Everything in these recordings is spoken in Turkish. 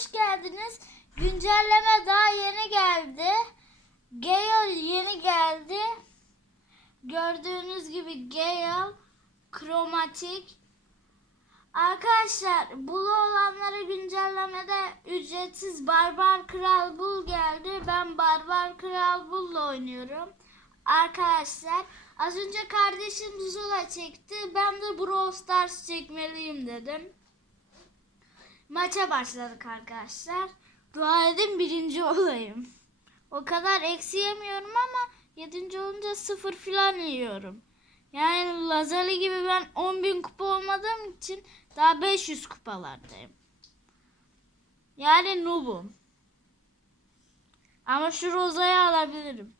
hoş geldiniz. Güncelleme daha yeni geldi. Gale yeni geldi. Gördüğünüz gibi Gale kromatik. Arkadaşlar bulu olanlara güncellemede ücretsiz Barbar Kral Bul geldi. Ben Barbar Kral Bul'la oynuyorum. Arkadaşlar az önce kardeşim Zula çekti. Ben de Brawl Stars çekmeliyim dedim. Maça başladık arkadaşlar. Dua edin birinci olayım. O kadar eksi yemiyorum ama yedinci olunca sıfır falan yiyorum. Yani Lazali gibi ben 10 bin kupa olmadığım için daha 500 kupalardayım. Yani noobum. Ama şu Roza'yı alabilirim.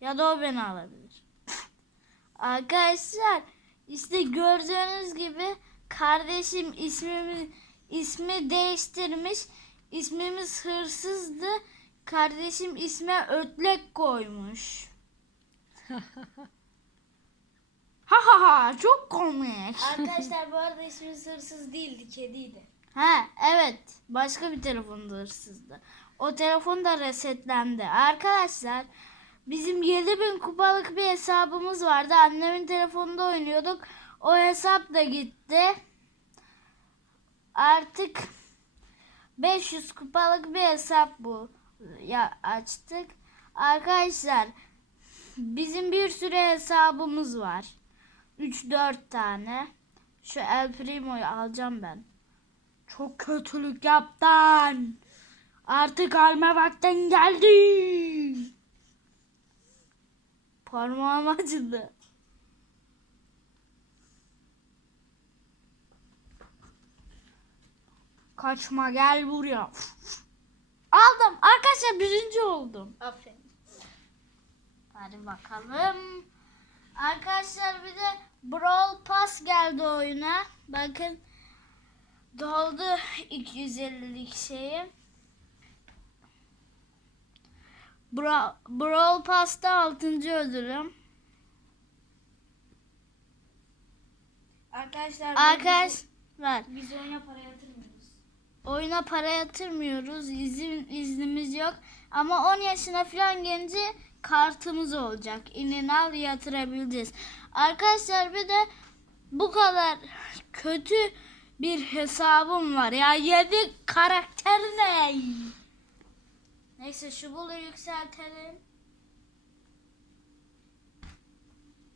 Ya da o beni alabilir. Arkadaşlar işte gördüğünüz gibi kardeşim ismimi ismi değiştirmiş. İsmimiz hırsızdı. Kardeşim isme ötlek koymuş. ha ha ha çok komik. Arkadaşlar bu arada ismimiz hırsız değildi, kediydi. Ha evet başka bir telefonda hırsızdı. O telefon da resetlendi. Arkadaşlar bizim 7000 kupalık bir hesabımız vardı. Annemin telefonunda oynuyorduk. O hesap da gitti. Artık 500 kupalık bir hesap bu. Ya açtık. Arkadaşlar bizim bir sürü hesabımız var. 3-4 tane. Şu El Primo'yu alacağım ben. Çok kötülük yaptın. Artık alma vaktin geldi. Parmağım acıdı. Kaçma gel buraya. Aldım. Arkadaşlar birinci oldum. Aferin. Hadi bakalım. Arkadaşlar bir de Brawl Pass geldi oyuna. Bakın doldu 250'lik şeyi. Bra Brawl Pass'ta 6. ödülüm. Arkadaşlar Arkadaşlar biz, biz oyuna para yatırmıyoruz. Oyuna para yatırmıyoruz. İzin, iznimiz yok. Ama 10 yaşına falan gelince kartımız olacak. İnin al yatırabileceğiz. Arkadaşlar bir de bu kadar kötü bir hesabım var. Ya 7 karakter ne? Neyse şu bulu yükseltelim.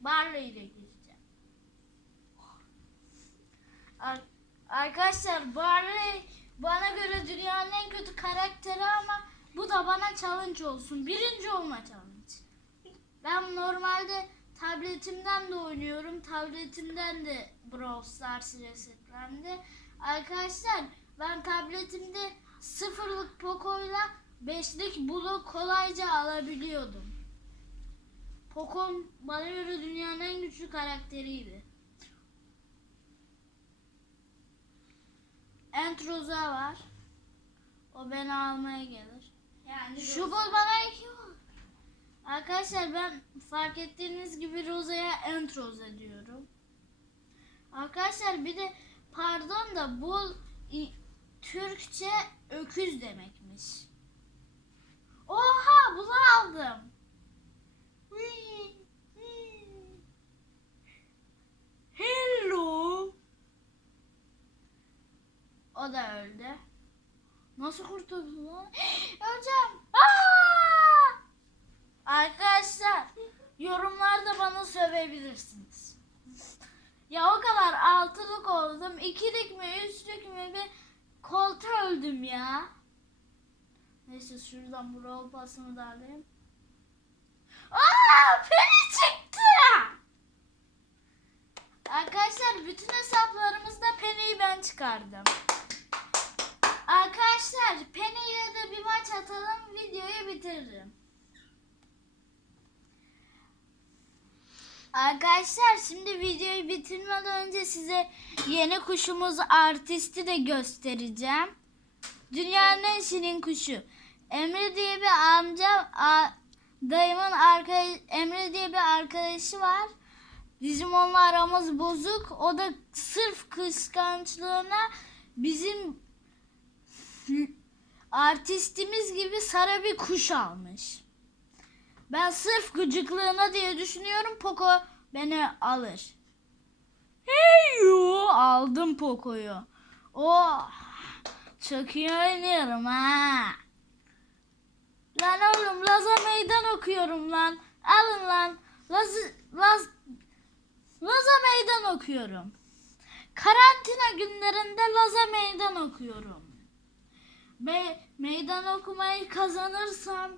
Barley ile gireceğim. Ar- Arkadaşlar Barley bana göre dünyanın en kötü karakteri ama bu da bana challenge olsun. Birinci olma challenge. Ben normalde tabletimden de oynuyorum. Tabletimden de Brawl Stars resetlendi. Arkadaşlar ben tabletimde sıfırlık Poco'yla beşlik Bulu kolayca alabiliyordum. Poco bana göre dünyanın en güçlü karakteriydi. Entroza var. O beni almaya gelir. Yani Şu bul bana iki. Arkadaşlar ben fark ettiğiniz gibi Roza'ya Entroza diyorum. Arkadaşlar bir de pardon da bul Türkçe öküz demekmiş. Oha bunu aldım. Hello. O da öldü. Nasıl kurtuldu lan? Öleceğim. Arkadaşlar yorumlarda bana sövebilirsiniz. Ya o kadar altılık oldum. İkilik mi üçlük mü bir kolta öldüm ya. Neyse şuradan bu rol pasını da alayım. Aa, peri çıktı. Arkadaşlar bütün hesaplarımızda Penny'yi ben çıkardım. Arkadaşlar Penny ile de bir maç atalım videoyu bitiririm. Arkadaşlar şimdi videoyu bitirmeden önce size yeni kuşumuz artisti de göstereceğim. Dünyanın en şirin kuşu. Emre diye bir amcam, a- dayımın arkadaş, Emre diye bir arkadaşı var. Bizim onunla aramız bozuk. O da sırf kıskançlığına bizim artistimiz gibi sarı bir kuş almış. Ben sırf gıcıklığına diye düşünüyorum Poco beni alır. Hey yo, aldım Poco'yu. Oh çok iyi oynuyorum ha. Lan oğlum Laz'a meydan okuyorum lan. Alın lan. Laz, Laz, Laz'a meydan okuyorum. Karantina günlerinde Laz'a meydan okuyorum. Me meydan okumayı kazanırsam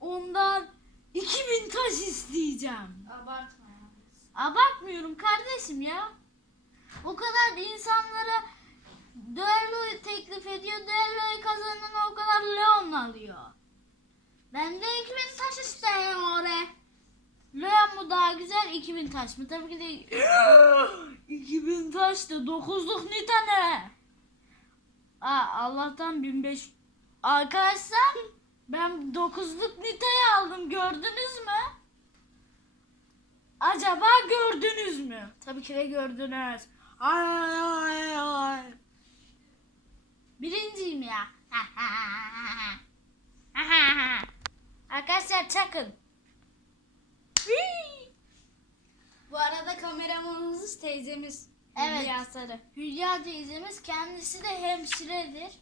ondan 2000 taş isteyeceğim. Abartma ya. Abartmıyorum kardeşim ya. O kadar insanlara düello teklif ediyor. Düelloyu kazanan o kadar Leon alıyor. Ben de 2000 taş isterim oraya. Leon mu daha güzel 2000 taş mı? Tabii ki de 2000 taş da 9'luk nita ne? Aa, Allah'tan 1500 Arkadaşlar ben 9'luk nitayı aldım gördünüz mü? Acaba gördünüz mü? Tabii ki de gördünüz. Ay ay ay. Birinciyim ya. Arkadaşlar çakın. Bu arada kameramanımız teyzemiz. Evet. Hülya Sarı. Hülya teyzemiz kendisi de hemşiredir.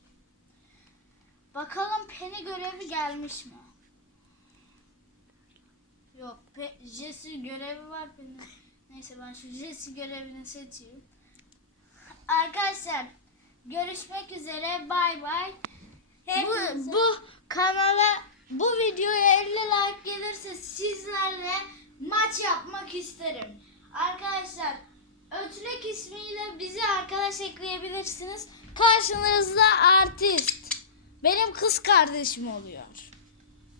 Bakalım Penny görevi gelmiş mi? Yok, Pe Jesse görevi var Penny. Neyse ben şu Jesse görevini seçeyim. Arkadaşlar görüşmek üzere. Bay bay. Bu, bu kanala bu videoya 50 like gelirse sizlerle maç yapmak isterim. Arkadaşlar Ötülek ismiyle bizi arkadaş ekleyebilirsiniz. Karşınızda artist. Benim kız kardeşim oluyor.